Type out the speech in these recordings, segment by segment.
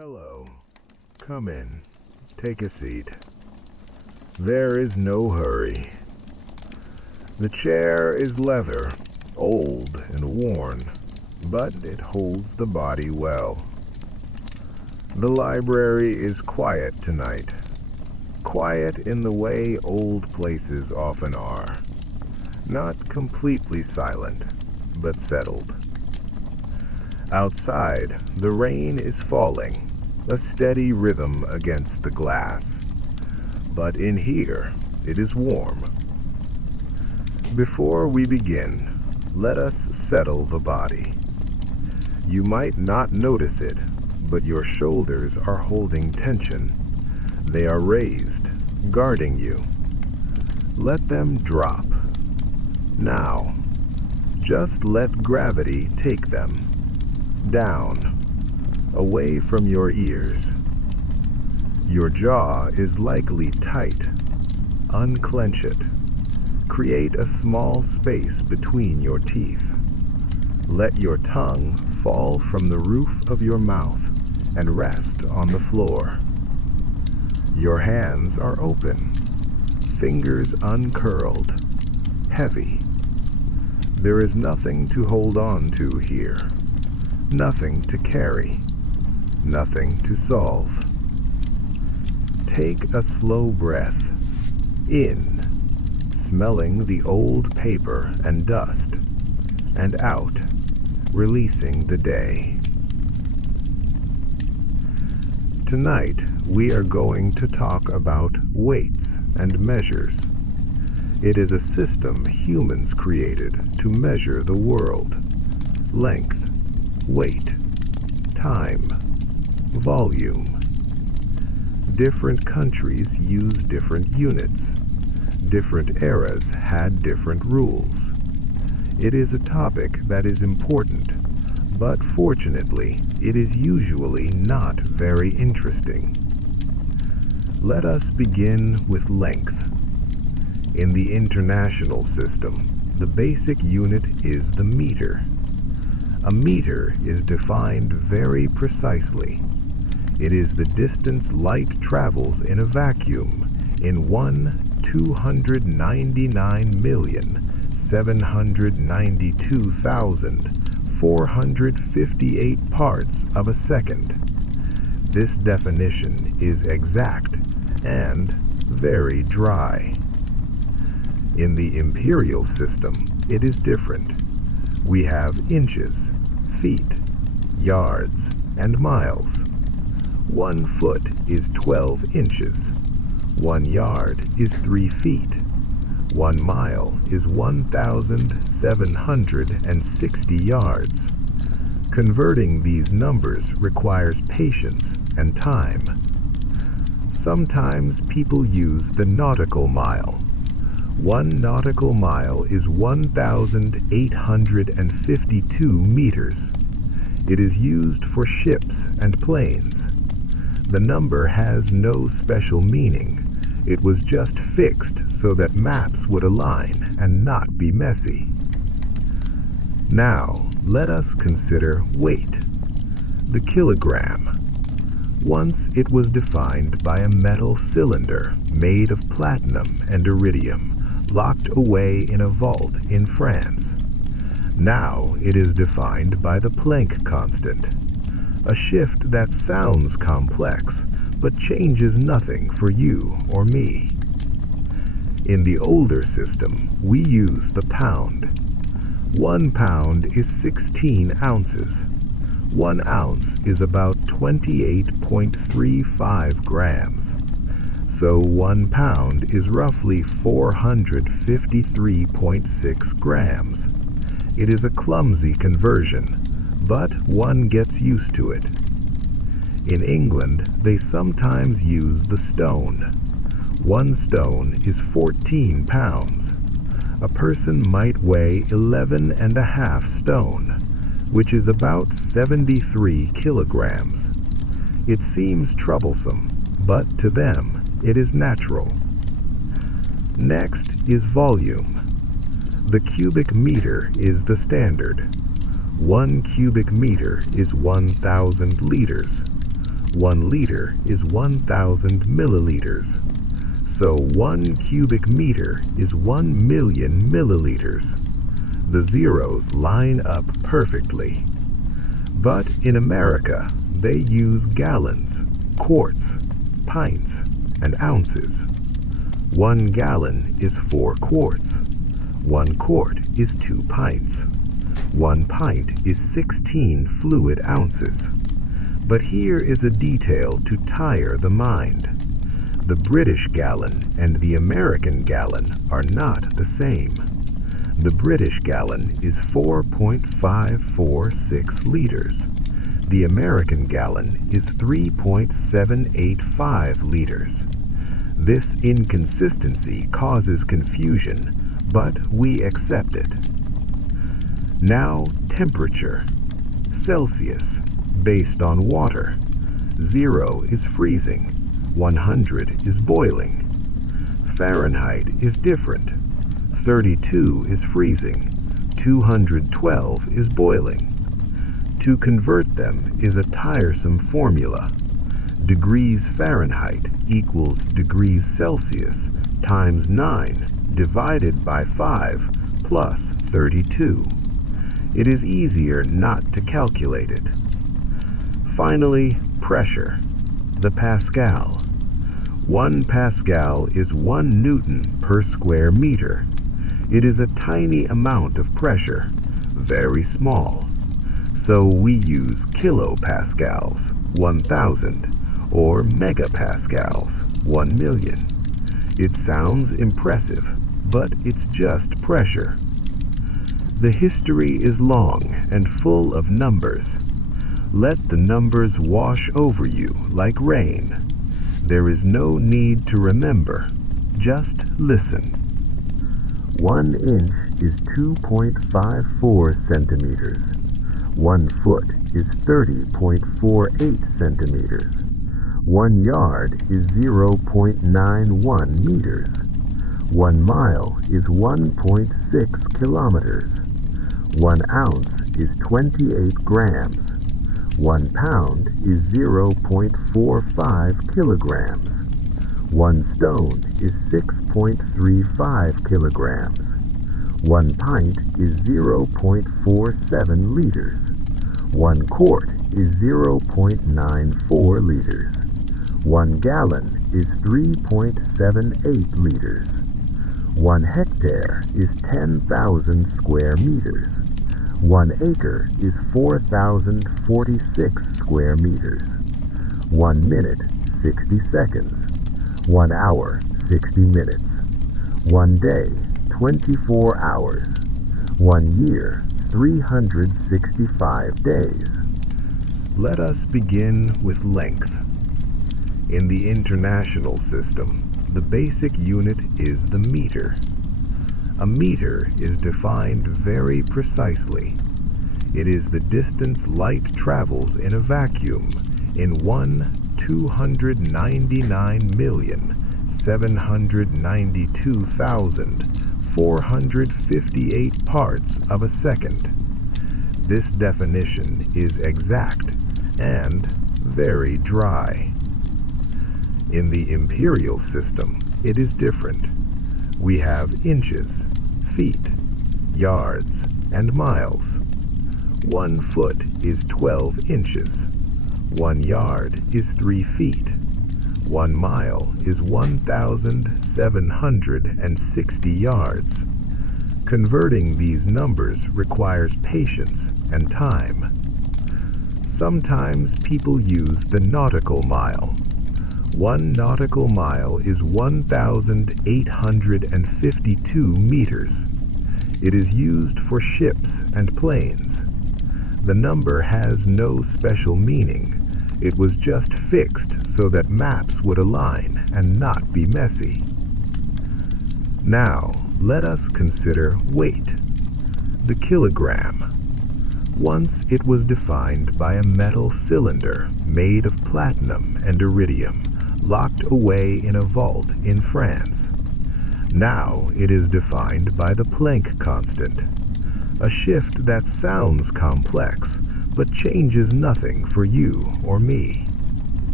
Hello. Come in. Take a seat. There is no hurry. The chair is leather, old and worn, but it holds the body well. The library is quiet tonight. Quiet in the way old places often are. Not completely silent, but settled. Outside, the rain is falling, a steady rhythm against the glass. But in here, it is warm. Before we begin, let us settle the body. You might not notice it, but your shoulders are holding tension. They are raised, guarding you. Let them drop. Now, just let gravity take them. Down, away from your ears. Your jaw is likely tight. Unclench it. Create a small space between your teeth. Let your tongue fall from the roof of your mouth and rest on the floor. Your hands are open, fingers uncurled, heavy. There is nothing to hold on to here. Nothing to carry, nothing to solve. Take a slow breath, in, smelling the old paper and dust, and out, releasing the day. Tonight, we are going to talk about weights and measures. It is a system humans created to measure the world. Length, weight, time, volume. Different countries use different units. Different eras had different rules. It is a topic that is important, but fortunately, it is usually not very interesting. Let us begin with length. In the international system, the basic unit is the meter. A meter is defined very precisely. It is the distance light travels in a vacuum in 1,299,792,458 parts of a second. This definition is exact and very dry. In the imperial system, it is different. We have inches, feet, yards, and miles. 1 foot is 12 inches. 1 yard is 3 feet. 1 mile is 1,760 yards. Converting these numbers requires patience and time. Sometimes people use the nautical mile. 1 nautical mile is 1,852 meters. It is used for ships and planes. The number has no special meaning. It was just fixed so that maps would align and not be messy. Now, let us consider weight. The kilogram. Once it was defined by a metal cylinder made of platinum and iridium, locked away in a vault in France. Now it is defined by the Planck constant, a shift that sounds complex, but changes nothing for you or me. In the older system, we use the pound. 1 pound is 16 ounces. 1 ounce is about 28.35 grams. So 1 pound is roughly 453.6 grams. It is a clumsy conversion, but one gets used to it. In England, they sometimes use the stone. 1 stone is 14 pounds. A person might weigh 11.5 stone, which is about 73 kilograms. It seems troublesome, but to them, it is natural. Next is volume. The cubic meter is the standard. 1 cubic meter is 1,000 liters. 1 liter is 1,000 milliliters. So 1 cubic meter is 1 million milliliters. The zeros line up perfectly. But in America, they use gallons, quarts, pints, and ounces. 1 gallon is 4 quarts. 1 quart is 2 pints. 1 pint is 16 fluid ounces. But here is a detail to tire the mind. The British gallon and the American gallon are not the same. The British gallon is 4.546 liters. The American gallon is 3.785 liters. This inconsistency causes confusion, but we accept it. Now, temperature. Celsius, based on water. 0 is freezing. 100 is boiling. Fahrenheit is different. 32 is freezing. 212 is boiling. To convert them is a tiresome formula. Degrees Fahrenheit equals degrees Celsius times 9 divided by 5 plus 32. It is easier not to calculate it. Finally, pressure. The Pascal. 1 Pascal is 1 Newton per square meter. It is a tiny amount of pressure, very small. So we use kilopascals, 1,000, or megapascals, 1 million. It sounds impressive, but it's just pressure. The history is long and full of numbers. Let the numbers wash over you like rain. There is no need to remember. Just listen. 1 inch is 2.54 centimeters. 1 foot is 30.48 centimeters. 1 yard is 0.91 meters. 1 mile is 1.6 kilometers. 1 ounce is 28 grams. 1 pound is 0.45 kilograms. 1 stone is 6.35 kilograms. 1 pint is 0.47 liters. 1 quart is 0.94 liters. 1 gallon is 3.78 liters. 1 hectare is 10,000 square meters. 1 acre is 4,046 square meters. 1 minute, 60 seconds. 1 hour, 60 minutes. 1 day, 24 hours. 1 year, 365 days. Let us begin with length. In the international system, the basic unit is the meter. A meter is defined very precisely. It is the distance light travels in a vacuum in 1,299,792,458 parts of a second. This definition is exact and very dry. In the imperial system, it is different. We have inches, feet, yards, and miles. 1 foot is 12 inches. 1 yard is 3 feet. 1 mile is 1,760 yards. Converting these numbers requires patience and time. Sometimes people use the nautical mile. 1 nautical mile is 1,852 meters. It is used for ships and planes. The number has no special meaning. It was just fixed so that maps would align and not be messy. Now, let us consider weight. The kilogram. Once it was defined by a metal cylinder made of platinum and iridium, locked away in a vault in France. Now it is defined by the Planck constant, a shift that sounds complex, but changes nothing for you or me.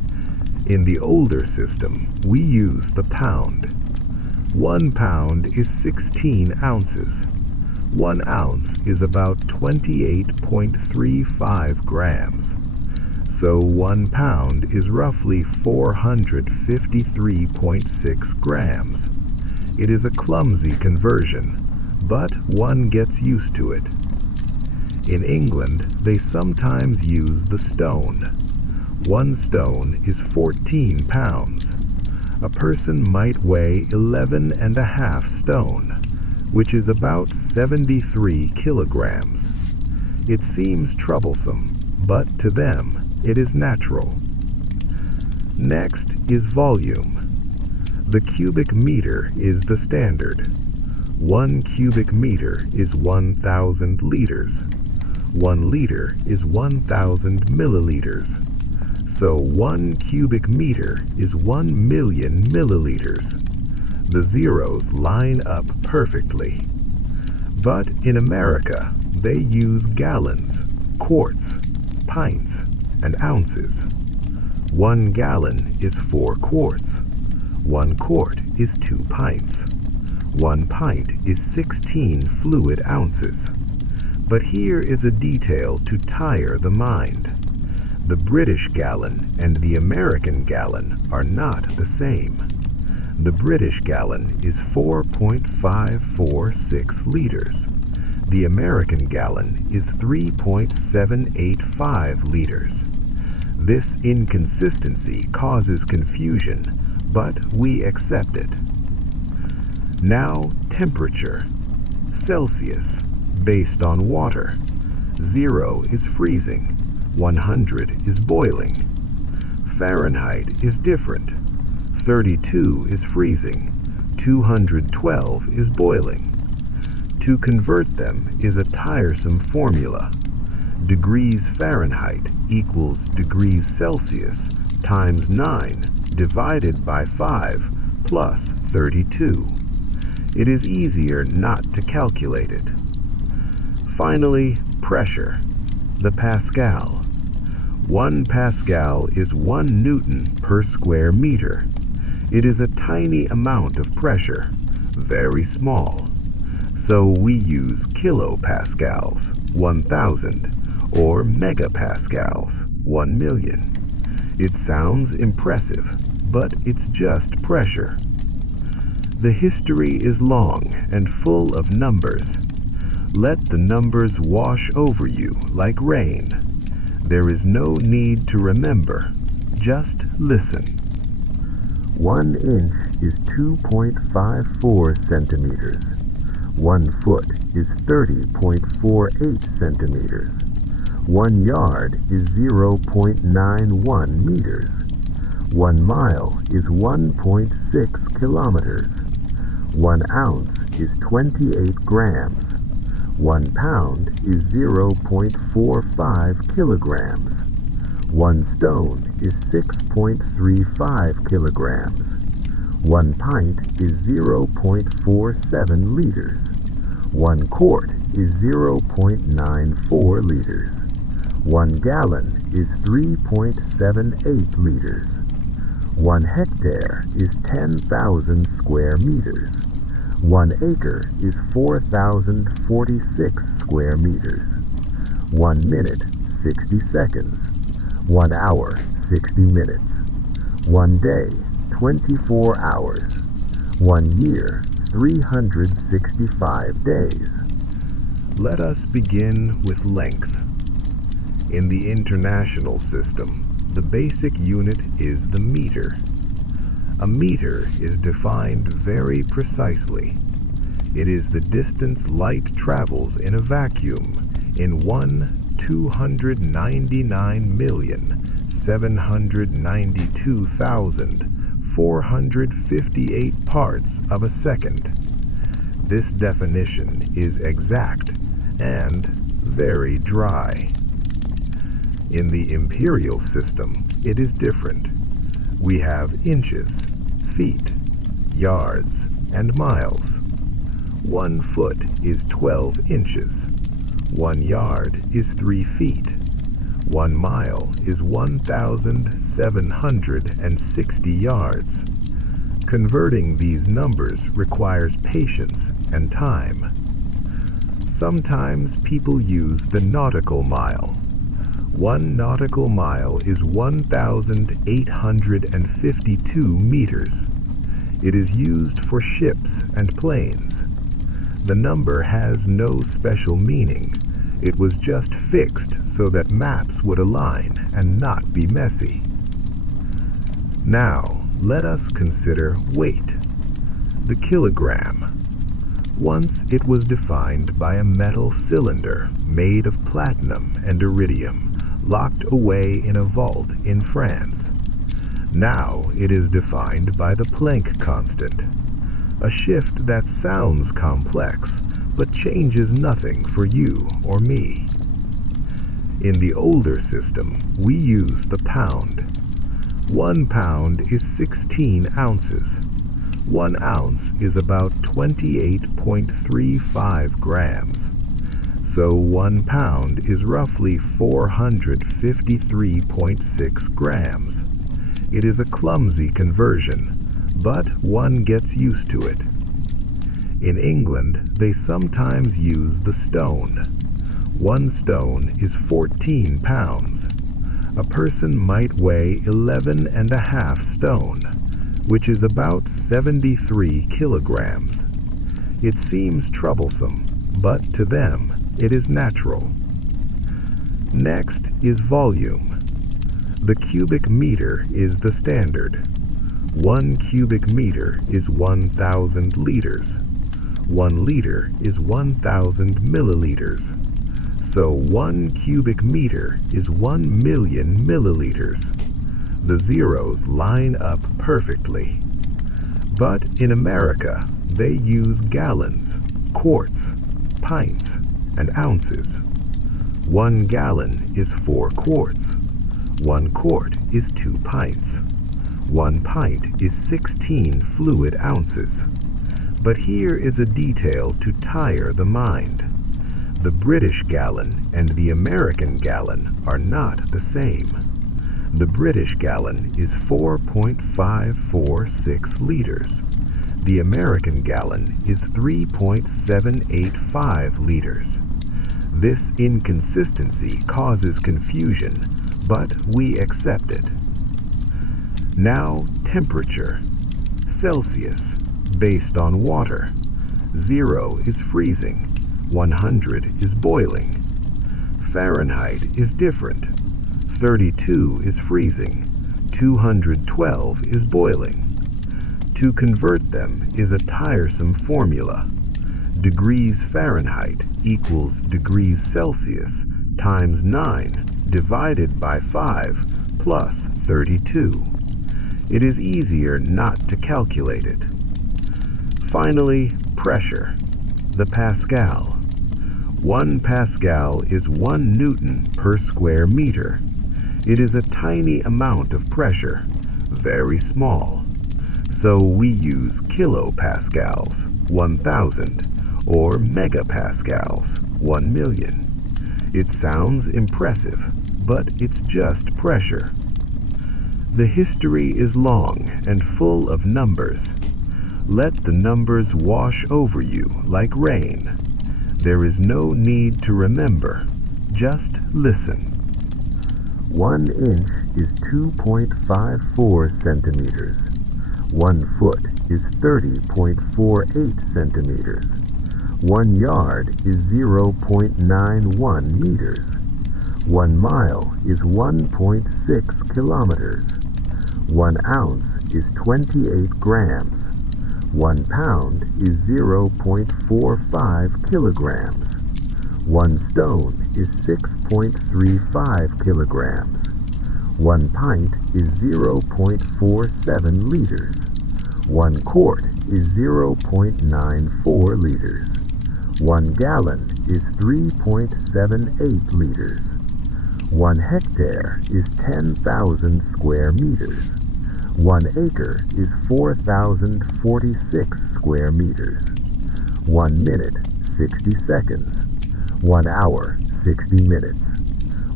In the older system, we use the pound. 1 pound is 16 ounces. 1 ounce is about 28.35 grams. So 1 pound is roughly 453.6 grams. It is a clumsy conversion, but one gets used to it. In England, they sometimes use the stone. 1 stone is 14 pounds. A person might weigh 11.5 stone, which is about 73 kilograms. It seems troublesome, but to them, it is natural. Next is volume. The cubic meter is the standard. 1 cubic meter is 1,000 liters. 1 liter is 1,000 milliliters. So 1 cubic meter is 1 million milliliters. The zeros line up perfectly. But in America, they use gallons, quarts, pints, and ounces. 1 gallon is 4 quarts. 1 quart is 2 pints. 1 pint is 16 fluid ounces. But here is a detail to tire the mind. The British gallon and the American gallon are not the same. The British gallon is 4.546 liters. The American gallon is 3.785 liters. This inconsistency causes confusion, but we accept it. Now, temperature. Celsius, based on water. 0 is freezing. 100 is boiling. Fahrenheit is different. 32 is freezing. 212 is boiling. To convert them is a tiresome formula. Degrees Fahrenheit equals degrees Celsius times 9 divided by 5 plus 32. It is easier not to calculate it. Finally, pressure. The Pascal. 1 Pascal is 1 Newton per square meter. It is a tiny amount of pressure, very small. So we use kilopascals, 1,000, or megapascals, 1 million. It sounds impressive, but it's just pressure. The history is long and full of numbers. Let the numbers wash over you like rain. There is no need to remember. Just listen. 1 inch is 2.54 centimeters. 1 foot is 30.48 centimeters. 1 yard is 0.91 meters. 1 mile is 1.6 kilometers. 1 ounce is 28 grams. 1 pound is 0.45 kilograms. 1 stone is 6.35 kilograms. 1 pint is 0.47 liters. 1 quart is 0.94 liters. 1 gallon is 3.78 liters. 1 hectare is 10,000 square meters. 1 acre is 4,046 square meters. 1 minute, 60 seconds. 1 hour, 60 minutes. 1 day, 24 hours. 1 year, 365 days. Let us begin with length. In the international system, the basic unit is the meter. A meter is defined very precisely. It is the distance light travels in a vacuum in 1,299,792,458 parts of a second. This definition is exact and very dry. In the imperial system, it is different. We have inches, feet, yards, and miles. 1 foot is 12 inches. 1 yard is 3 feet. 1 mile is 1,760 yards. Converting these numbers requires patience and time. Sometimes people use the nautical mile. 1 nautical mile is 1,852 meters. It is used for ships and planes. The number has no special meaning. It was just fixed so that maps would align and not be messy. Now, let us consider weight. The kilogram. Once it was defined by a metal cylinder made of platinum and iridium, locked away in a vault in France. Now it is defined by the Planck constant, a shift that sounds complex, but changes nothing for you or me. In the older system, we use the pound. 1 pound is 16 ounces. 1 ounce is about 28.35 grams. So 1 pound is roughly 453.6 grams. It is a clumsy conversion, but one gets used to it. In England, they sometimes use the stone. 1 stone is 14 pounds. A person might weigh 11.5 stone, which is about 73 kilograms. It seems troublesome, but to them, it is natural. Next is volume. The cubic meter is the standard. 1 cubic meter is 1,000 liters. 1 liter is 1,000 milliliters. So 1 cubic meter is 1 million milliliters. The zeros line up perfectly. But in America, they use gallons, quarts, pints, and ounces. 1 gallon is 4 quarts. 1 quart is 2 pints. 1 pint is 16 fluid ounces. But here is a detail to tire the mind. The British gallon and the American gallon are not the same. The British gallon is 4.546 liters. The American gallon is 3.785 liters. This inconsistency causes confusion, but we accept it. Now, temperature. Celsius, based on water. 0 is freezing. 100 is boiling. Fahrenheit is different. 32 is freezing. 212 is boiling. To convert them is a tiresome formula. Degrees Fahrenheit equals degrees Celsius times 9 divided by 5 plus 32. It is easier not to calculate it. Finally, pressure. The Pascal. 1 Pascal is 1 Newton per square meter. It is a tiny amount of pressure, very small. So we use kilopascals, 1,000, or megapascals, 1 million. It sounds impressive, but it's just pressure. The history is long and full of numbers. Let the numbers wash over you like rain. There is no need to remember, just listen. 1 inch is 2.54 centimeters. 1 foot is 30.48 centimeters. 1 yard is 0.91 meters. 1 mile is 1.6 kilometers. 1 ounce is 28 grams. 1 pound is 0.45 kilograms. 1 stone is 6.35 kilograms. 1 pint is 0.47 liters. 1 quart is 0.94 liters. 1 gallon is 3.78 liters. 1 hectare is 10,000 square meters. 1 acre is 4,046 square meters. 1 minute, 60 seconds. 1 hour, 60 minutes.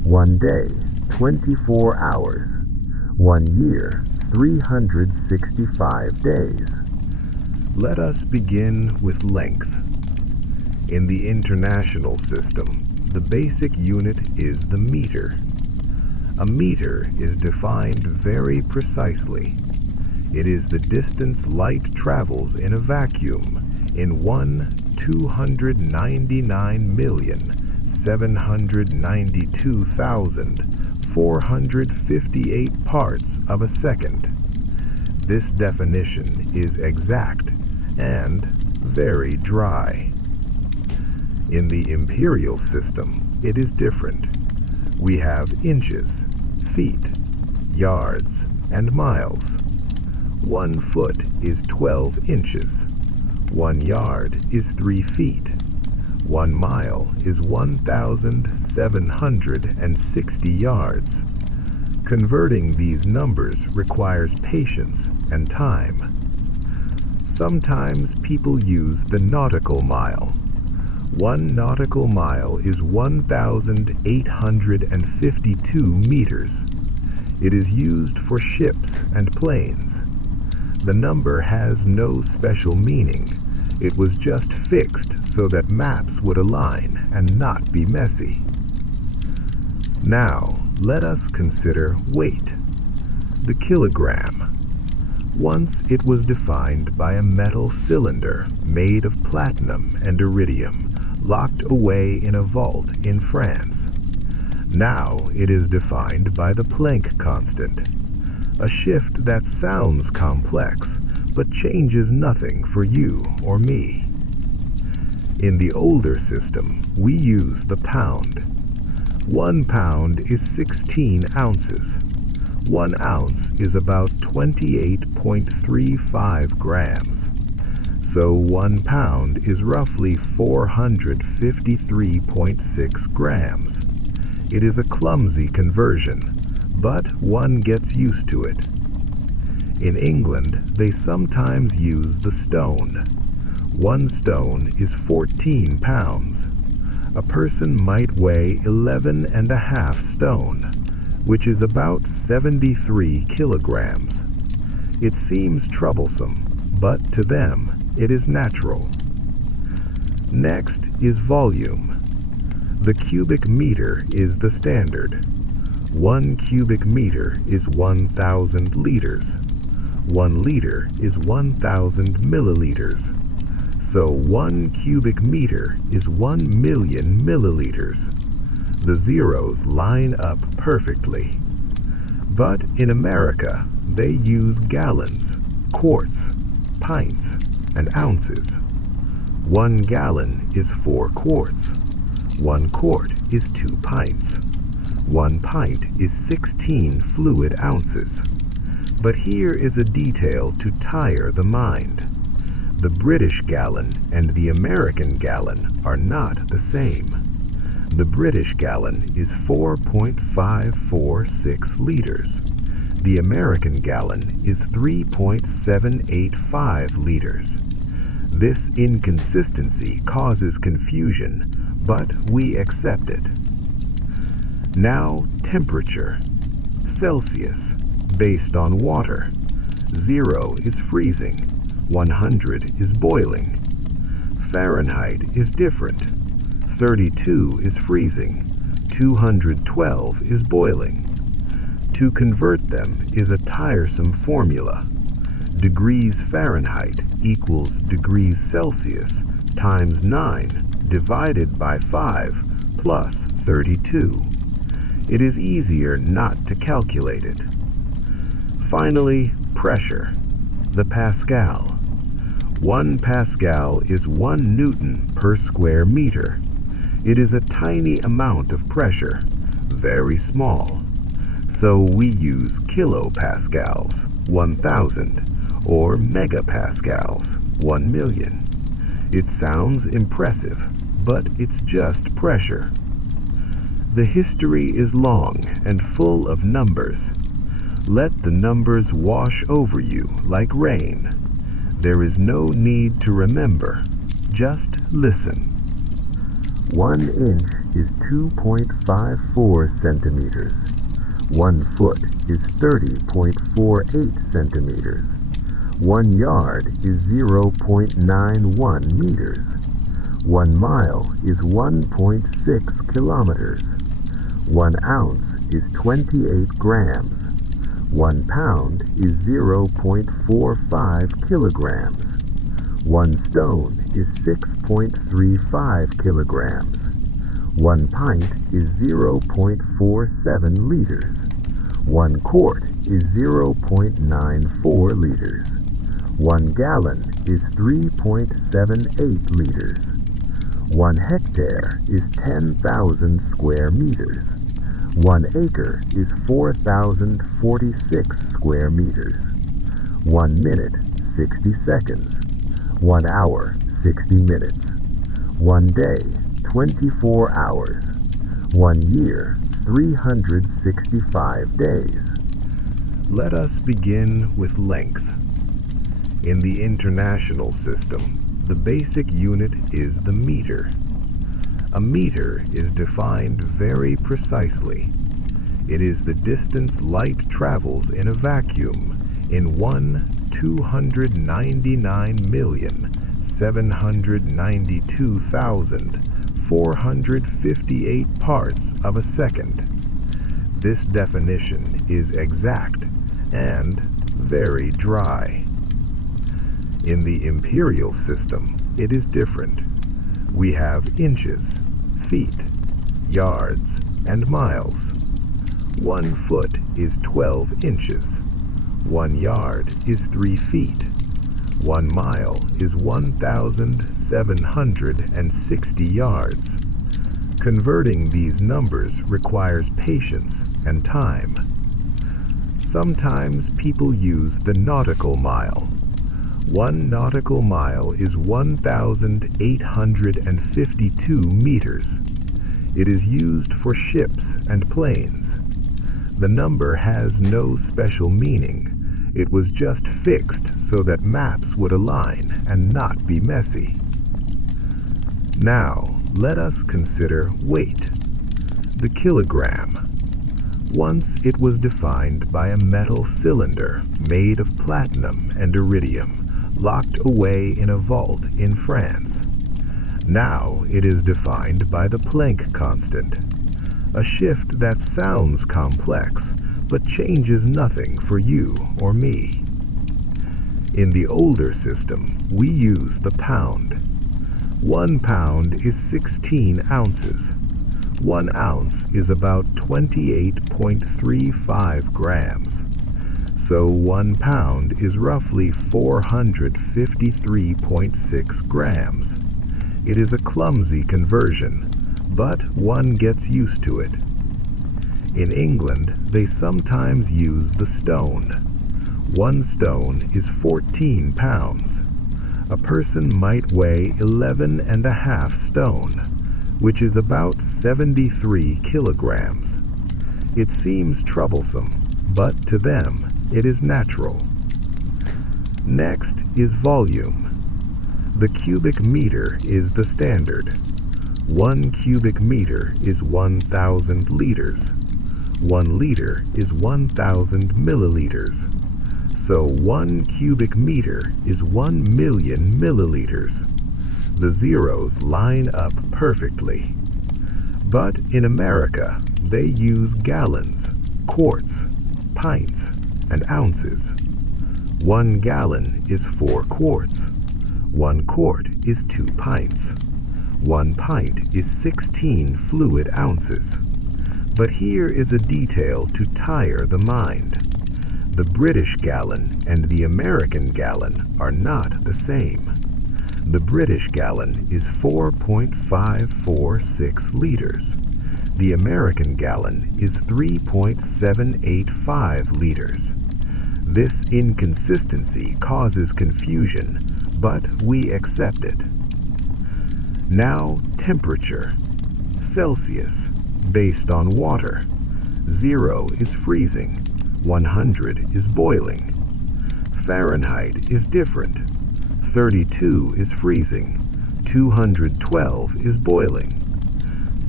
1 day, 24 hours. 1 year, 365 days. Let us begin with length. In the international system, the basic unit is the meter. A meter is defined very precisely. It is the distance light travels in a vacuum in 1,299,792,458 parts of a second. This definition is exact and very dry. In the imperial system, it is different. We have inches, feet, yards, and miles. 1 foot is 12 inches. 1 yard is 3 feet. 1 mile is 1,760 yards. Converting these numbers requires patience and time. Sometimes people use the nautical mile. 1 nautical mile is 1,852 meters. It is used for ships and planes. The number has no special meaning. It was just fixed so that maps would align and not be messy. Now, let us consider weight. The kilogram. Once it was defined by a metal cylinder made of platinum and iridium, locked away in a vault in France. Now it is defined by the Planck constant, a shift that sounds complex, but changes nothing for you or me. In the older system, we use the pound. 1 pound is 16 ounces. 1 ounce is about 28.35 grams. So 1 pound is roughly 453.6 grams. It is a clumsy conversion, but one gets used to it. In England, they sometimes use the stone. 1 stone is 14 pounds. A person might weigh 11.5 stone, which is about 73 kilograms. It seems troublesome, but to them, it is natural. Next is volume. The cubic meter is the standard. 1 cubic meter is 1,000 liters. 1 liter is 1,000 milliliters. So 1 cubic meter is 1 million milliliters. The zeros line up perfectly. But in America, they use gallons, quarts, pints, and ounces. 1 gallon is 4 quarts. 1 quart is 2 pints. 1 pint is 16 fluid ounces. But here is a detail to tire the mind. The British gallon and the American gallon are not the same. The British gallon is 4.546 liters. The American gallon is 3.785 liters. This inconsistency causes confusion, but we accept it. Now, temperature. Celsius, based on water. 0 is freezing. 100 is boiling. Fahrenheit is different. 32 is freezing. 212 is boiling. To convert them is a tiresome formula. Degrees Fahrenheit equals degrees Celsius times 9 divided by 5 plus 32. It is easier not to calculate it. Finally, pressure. The Pascal. 1 Pascal is 1 Newton per square meter. It is a tiny amount of pressure, very small. So we use kilopascals, 1,000, or megapascals, 1 million. It sounds impressive, but it's just pressure. The history is long and full of numbers. Let the numbers wash over you like rain. There is no need to remember, just listen. 1 inch is 2.54 centimeters. 1 foot is 30.48 centimeters. 1 yard is 0.91 meters. 1 mile is 1.6 kilometers. 1 ounce is 28 grams. 1 pound is 0.45 kilograms. 1 stone is 6.35 kilograms. 1 pint is 0.47 liters. 1 quart is 0.94 liters. 1 gallon is 3.78 liters. 1 hectare is 10,000 square meters. 1 acre is 4,046 square meters. 1 minute, 60 seconds. 1 hour, 60 minutes. 1 day, 24 hours. 1 year, 365 days. Let us begin with length. In the international system, the basic unit is the meter. A meter is defined very precisely. It is the distance light travels in a vacuum in 1,299,792,458 parts of a second. This definition is exact and very dry. In the imperial system, it is different. We have inches, feet, yards, and miles. 1 foot is 12 inches. 1 yard is 3 feet. 1 mile is 1,760 yards. Converting these numbers requires patience and time. Sometimes people use the nautical mile. 1 nautical mile is 1,852 meters. It is used for ships and planes. The number has no special meaning. It was just fixed so that maps would align and not be messy. Now, let us consider weight. The kilogram. Once it was defined by a metal cylinder made of platinum and iridium, locked away in a vault in France. Now it is defined by the Planck constant, a shift that sounds complex, but changes nothing for you or me. In the older system, we use the pound. 1 pound is 16 ounces. 1 ounce is about 28.35 grams. So 1 pound is roughly 453.6 grams. It is a clumsy conversion, but one gets used to it. In England, they sometimes use the stone. 1 stone is 14 pounds. A person might weigh 11.5 stone, which is about 73 kilograms. It seems troublesome, but to them, it is natural. Next is volume. The cubic meter is the standard. 1 cubic meter is 1,000 liters. 1 liter is 1,000 milliliters. So 1 cubic meter is 1 million milliliters. The zeros line up perfectly. But in America, they use gallons, quarts, pints, and ounces. 1 gallon is 4 quarts. 1 quart is 2 pints. 1 pint is 16 fluid ounces. But here is a detail to tire the mind. The British gallon and the American gallon are not the same. The British gallon is 4.546 liters. The American gallon is 3.785 liters. This inconsistency causes confusion, but we accept it. Now, temperature. Celsius, based on water. 0 is freezing. 100 is boiling. Fahrenheit is different. 32 is freezing. 212 is boiling.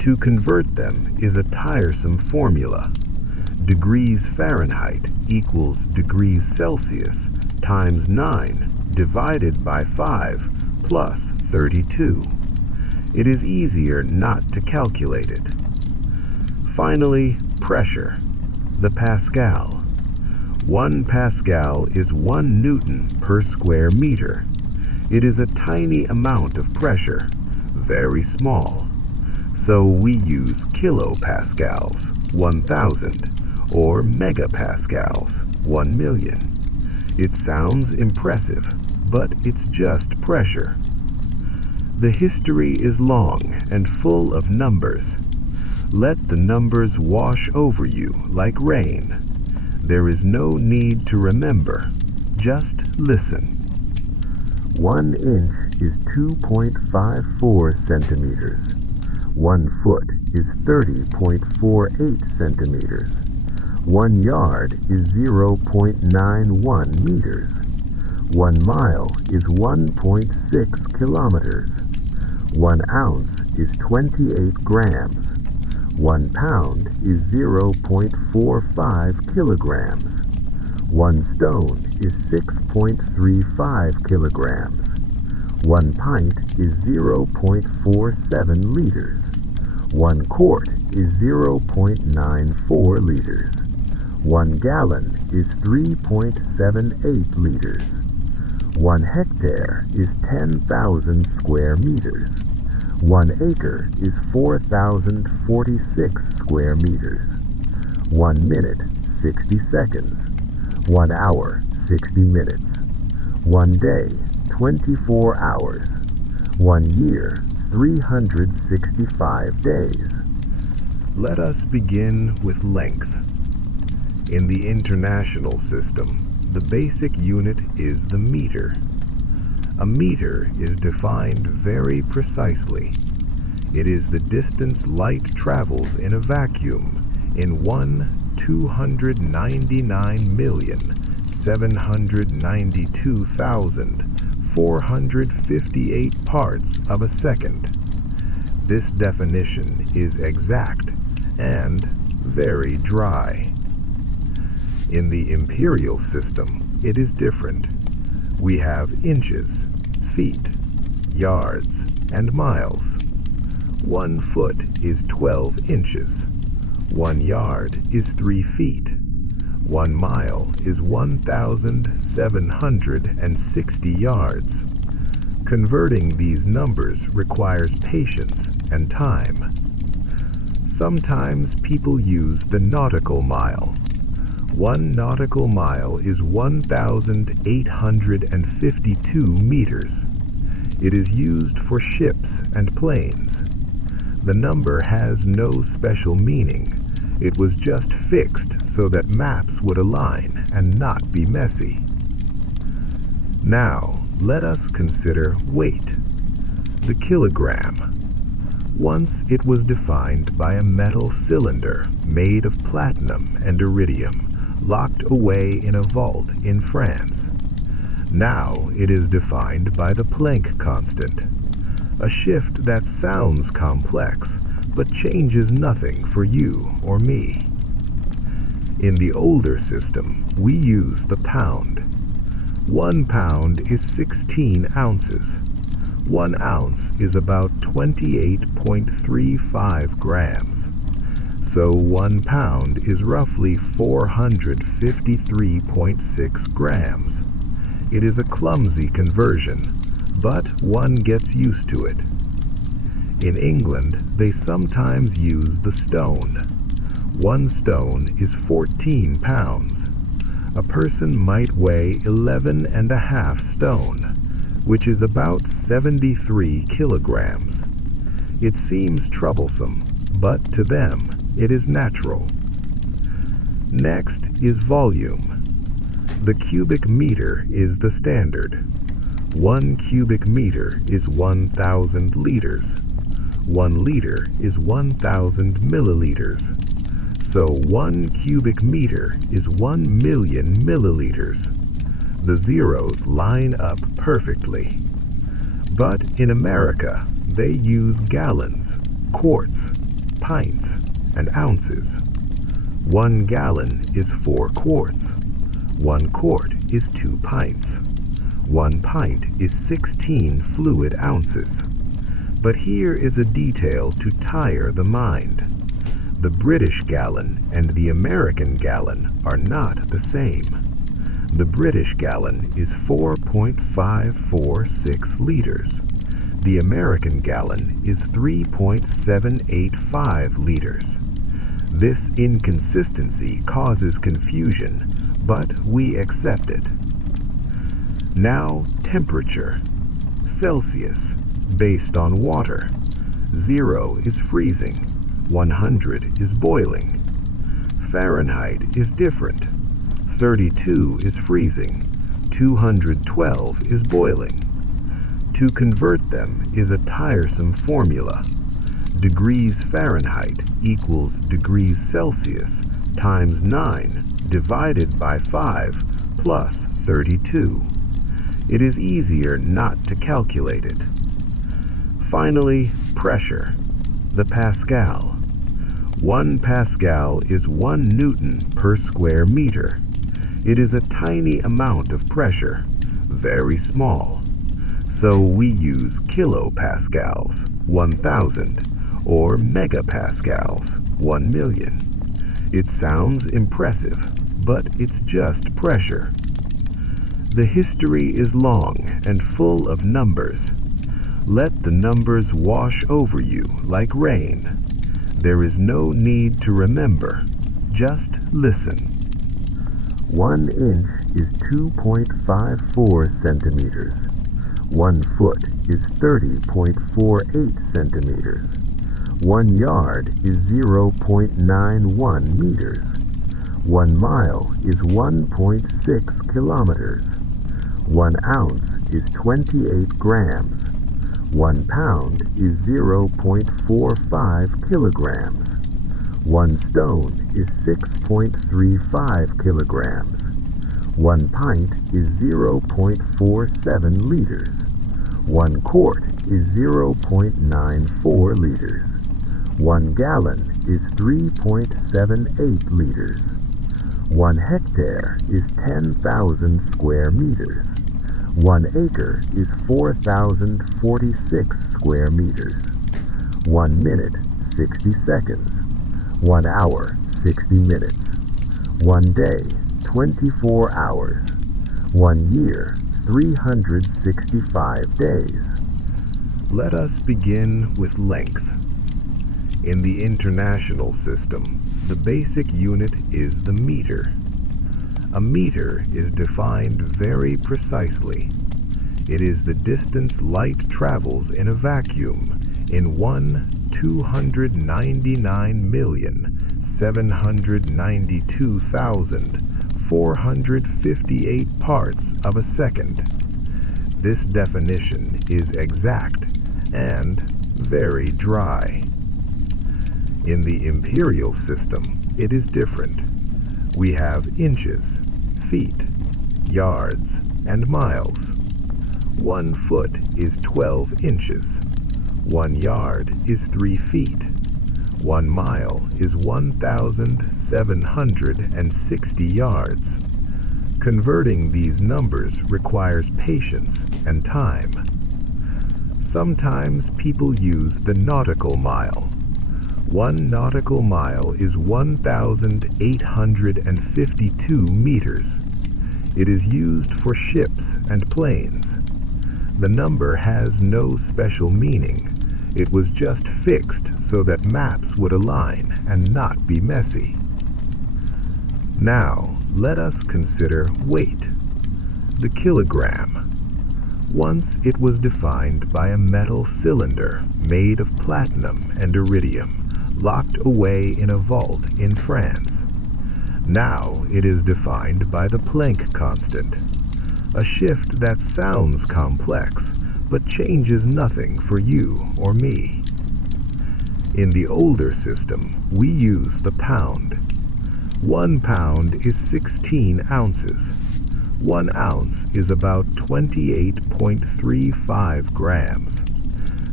To convert them is a tiresome formula. Degrees Fahrenheit equals degrees Celsius times 9 divided by 5 plus 32. It is easier not to calculate it. Finally, pressure, the Pascal. 1 Pascal is 1 Newton per square meter. It is a tiny amount of pressure, very small. So we use kilopascals, 1,000, or megapascals, 1 million. It sounds impressive, but it's just pressure. The history is long and full of numbers. Let the numbers wash over you like rain. There is no need to remember, just listen. 1 inch is 2.54 centimeters. 1 foot is 30.48 centimeters. 1 yard is 0.91 meters. 1 mile is 1.6 kilometers. 1 ounce is 28 grams. 1 pound is 0.45 kilograms. 1 stone is 6.35 kilograms. 1 pint is 0.47 liters. 1 quart is 0.94 liters. 1 gallon is 3.78 liters. 1 hectare is 10,000 square meters. 1 acre is 4,046 square meters. 1 minute, 60 seconds. 1 hour, 60 minutes. 1 day, 24 hours. 1 year, 365 days. Let us begin with length. In the international system, the basic unit is the meter. A meter is defined very precisely. It is the distance light travels in a vacuum in 1,299,792,458 parts of a second. This definition is exact and very dry. In the imperial system, it is different. We have inches, feet, yards, and miles. 1 foot is 12 inches. 1 yard is 3 feet. 1 mile is 1,760 yards. Converting these numbers requires patience and time. Sometimes people use the nautical mile. 1 nautical mile is 1,852 meters. It is used for ships and planes. The number has no special meaning. It was just fixed so that maps would align and not be messy. Now, let us consider weight. The kilogram. Once it was defined by a metal cylinder made of platinum and iridium, locked away in a vault in France. Now it is defined by the Planck constant, a shift that sounds complex, but changes nothing for you or me. In the older system, we use the pound. 1 pound is 16 ounces. 1 ounce is about 28.35 grams. So 1 pound is roughly 453.6 grams. It is a clumsy conversion, but one gets used to it. In England, they sometimes use the stone. 1 stone is 14 pounds. A person might weigh 11.5 stone, which is about 73 kilograms. It seems troublesome, but to them, it is natural. Next is volume. The cubic meter is the standard. 1 cubic meter is 1,000 liters. 1 liter is 1,000 milliliters. So 1 cubic meter is 1 million milliliters. The zeros line up perfectly. But in America, they use gallons, quarts, pints and ounces. 1 gallon is 4 quarts. 1 quart is 2 pints. 1 pint is 16 fluid ounces. But here is a detail to tire the mind. The British gallon and the American gallon are not the same. The British gallon is 4.546 liters. The American gallon is 3.785 liters. This inconsistency causes confusion, but we accept it. Now, temperature. Celsius, based on water. 0 is freezing. 100 is boiling. Fahrenheit is different. 32 is freezing. 212 is boiling. To convert them is a tiresome formula. Degrees Fahrenheit equals degrees Celsius times 9 divided by 5 plus 32. It is easier not to calculate it. Finally, pressure. The Pascal. 1 Pascal is 1 Newton per square meter. It is a tiny amount of pressure, very small. So we use kilopascals, 1,000, or megapascals, 1,000,000. It sounds impressive, but it's just pressure. The history is long and full of numbers. Let the numbers wash over you like rain. There is no need to remember, just listen. 1 inch is 2.54 centimeters. 1 foot is 30.48 centimeters. 1 yard is 0.91 meters. 1 mile is 1.6 kilometers. 1 ounce is 28 grams. 1 pound is 0.45 kilograms. 1 stone is 6.35 kilograms. 1 pint is 0.47 liters. 1 quart is 0.94 liters. 1 gallon is 3.78 liters. 1 hectare is 10,000 square meters. 1 acre is 4,046 square meters. 1 minute, 60 seconds. 1 hour, 60 minutes. 1 day, 24 hours. 1 year, 365 days. Let us begin with length. In the international system, the basic unit is the meter. A meter is defined very precisely. It is the distance light travels in a vacuum in 1,299,792,458 parts of a second. This definition is exact and very dry. In the imperial system, it is different. We have inches, feet, yards, and miles. 1 foot is 12 inches. 1 yard is 3 feet. 1 mile is 1,760 yards. Converting these numbers requires patience and time. Sometimes people use the nautical mile. 1 nautical mile is 1,852 meters. It is used for ships and planes. The number has no special meaning. It was just fixed so that maps would align and not be messy. Now, let us consider weight. The kilogram. Once it was defined by a metal cylinder made of platinum and iridium, locked away in a vault in France. Now it is defined by the Planck constant, a shift that sounds complex, but changes nothing for you or me. In the older system, we use the pound. 1 pound is 16 ounces. 1 ounce is about 28.35 grams.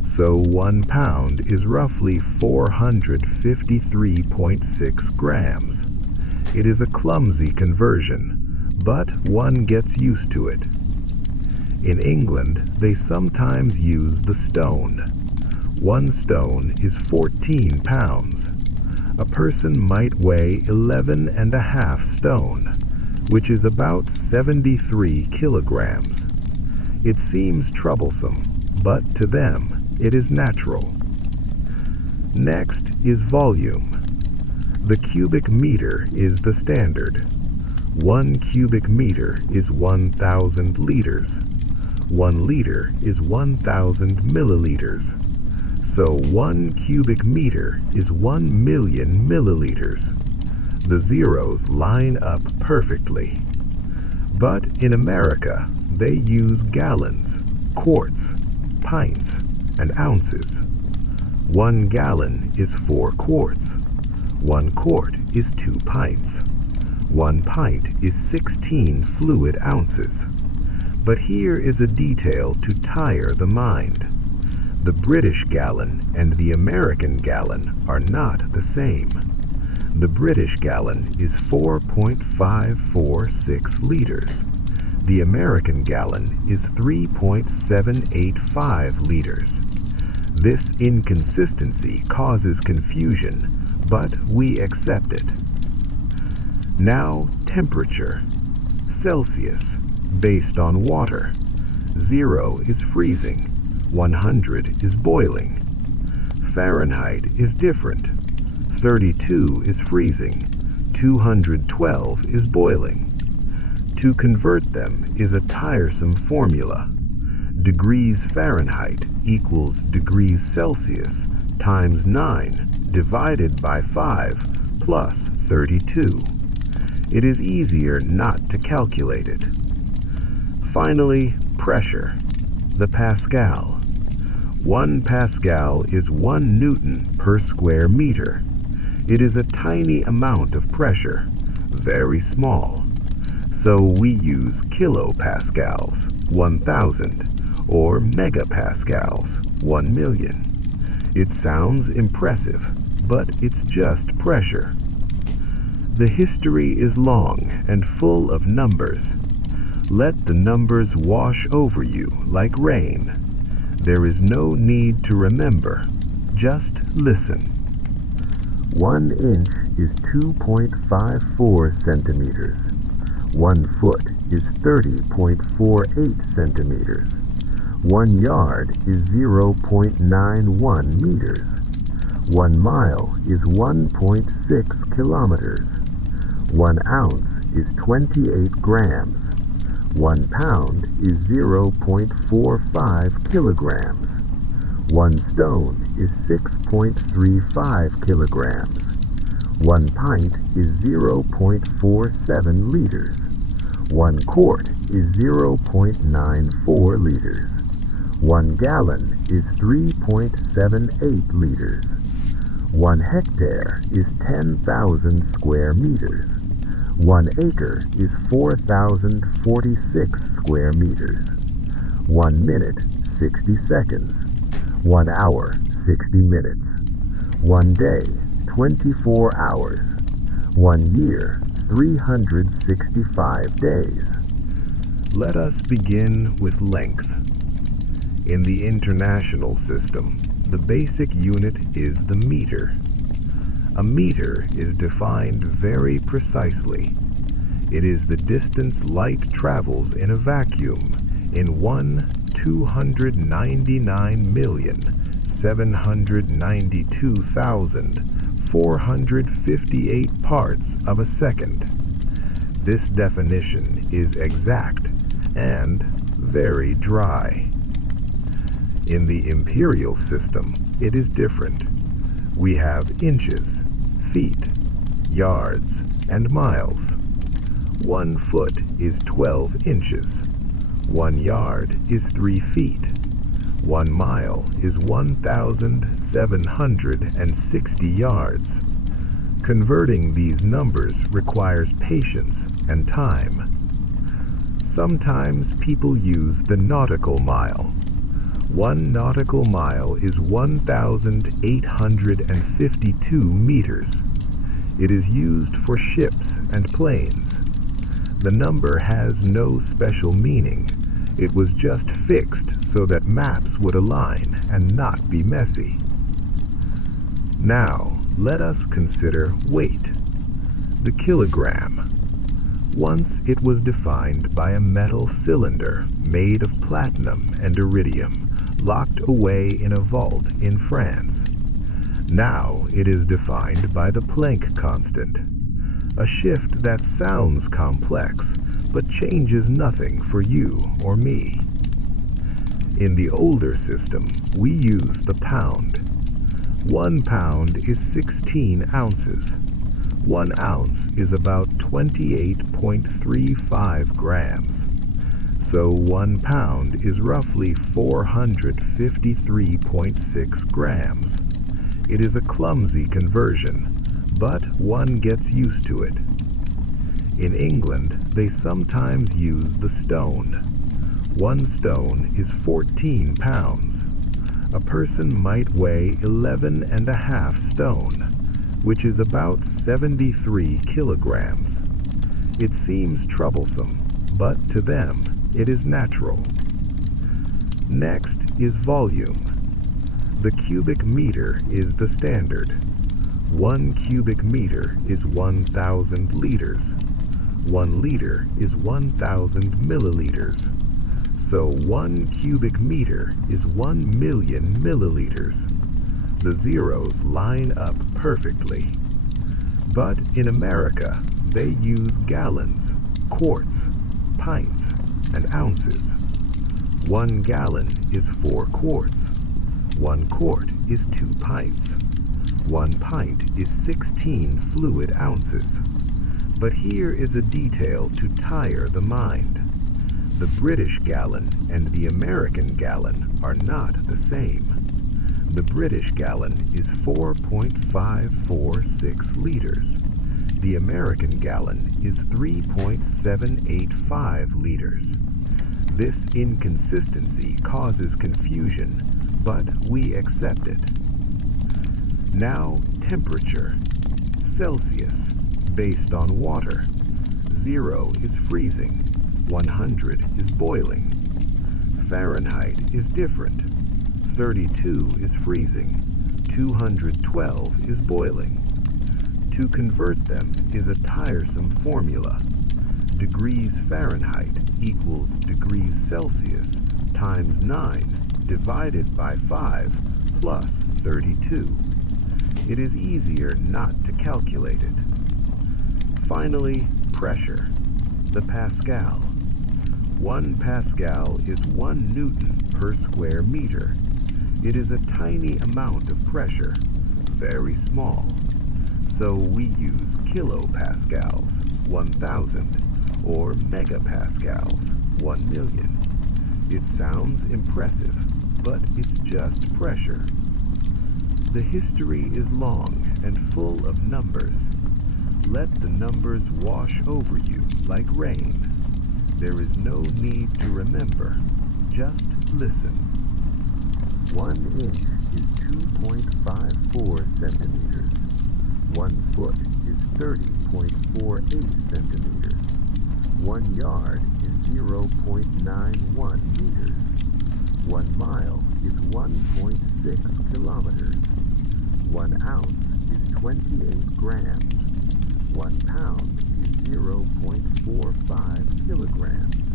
So 1 pound is roughly 453.6 grams. It is a clumsy conversion, but one gets used to it. In England, they sometimes use the stone. 1 stone is 14 pounds. A person might weigh 11.5 stone, which is about 73 kilograms. It seems troublesome, but to them, it is natural. Next is volume. The cubic meter is the standard. 1 cubic meter is 1,000 liters. 1 liter is 1,000 milliliters. So 1 cubic meter is 1 million milliliters. The zeros line up perfectly. But in America, they use gallons, quarts, pints, and ounces. 1 gallon is 4 quarts. 1 quart is 2 pints. 1 pint is 16 fluid ounces. But here is a detail to tire the mind. The British gallon and the American gallon are not the same. The British gallon is 4.546 liters. The American gallon is 3.785 liters. This inconsistency causes confusion, but we accept it. Now, temperature. Celsius, based on water. 0 is freezing. 100 is boiling. Fahrenheit is different. 32 is freezing. 212 is boiling. To convert them is a tiresome formula. Degrees Fahrenheit equals degrees Celsius times 9 divided by 5 plus 32. It is easier not to calculate it. Finally, pressure. The Pascal. 1 Pascal is 1 Newton per square meter. It is a tiny amount of pressure, very small. So we use kilopascals, 1,000, or megapascals, 1 million. It sounds impressive, but it's just pressure. The history is long and full of numbers. Let the numbers wash over you like rain. There is no need to remember, just listen. 1 inch is 2.54 centimeters. 1 foot is 30.48 centimeters. 1 yard is 0.91 meters. 1 mile is 1.6 kilometers. 1 ounce is 28 grams. 1 pound is 0.45 kilograms. 1 stone is 6.35 kilograms. 1 pint is 0.47 liters. 1 quart is 0.94 liters. 1 gallon is 3.78 liters. 1 hectare is 10,000 square meters. 1 acre is 4,046 square meters. 1 minute, 60 seconds. 1 hour, 60 minutes. 1 day, 24 hours. 1 year, 365 days. Let us begin with length. In the international system, the basic unit is the meter. A meter is defined very precisely. It is the distance light travels in a vacuum in 1,299,792,458 parts of a second. This definition is exact and very dry. In the imperial system, it is different. We have inches, feet, yards, and miles. 1 foot is 12 inches. 1 yard is 3 feet. 1 mile is 1,760 yards. Converting these numbers requires patience and time. Sometimes people use the nautical mile. 1 nautical mile is 1,852 meters. It is used for ships and planes. The number has no special meaning. It was just fixed so that maps would align and not be messy. Now, let us consider weight. The kilogram. Once it was defined by a metal cylinder made of platinum and iridium, locked away in a vault in France. Now it is defined by the Planck constant, a shift that sounds complex, but changes nothing for you or me. In the older system, we use the pound. 1 pound is 16 ounces. 1 ounce is about 28.35 grams. So 1 pound is roughly 453.6 grams. It is a clumsy conversion, but one gets used to it. In England, they sometimes use the stone. 1 stone is 14 pounds. A person might weigh 11.5 stone, which is about 73 kilograms. It seems troublesome, but to them, it is natural. Next is volume. The cubic meter is the standard. 1 cubic meter is 1,000 liters. 1 liter is 1,000 milliliters. So 1 cubic meter is 1 million milliliters. The zeros line up perfectly. But in America, they use gallons, quarts, pints, and ounces. 1 gallon is 4 quarts. 1 quart is 2 pints. 1 pint is 16 fluid ounces. But here is a detail to tire the mind. The British gallon and the American gallon are not the same. The British gallon is 4.546 liters. The American gallon is 3.785 liters. This inconsistency causes confusion, but we accept it. Now, temperature. Celsius, based on water. 0 is freezing. 100 is boiling. Fahrenheit is different. 32 is freezing. 212 is boiling. To convert them is a tiresome formula. Degrees Fahrenheit equals degrees Celsius times 9 divided by 5 plus 32. It is easier not to calculate it. Finally, pressure. The Pascal. 1 Pascal is 1 Newton per square meter. It is a tiny amount of pressure, very small. So we use kilopascals, 1,000, or megapascals, 1 million. It sounds impressive, but it's just pressure. The history is long and full of numbers. Let the numbers wash over you like rain. There is no need to remember. Just listen. 1 inch is 2.54 centimeters. 1 foot is 30.48 centimeters. 1 yard is 0.91 meters. 1 mile is 1.6 kilometers. 1 ounce is 28 grams. 1 pound is 0.45 kilograms.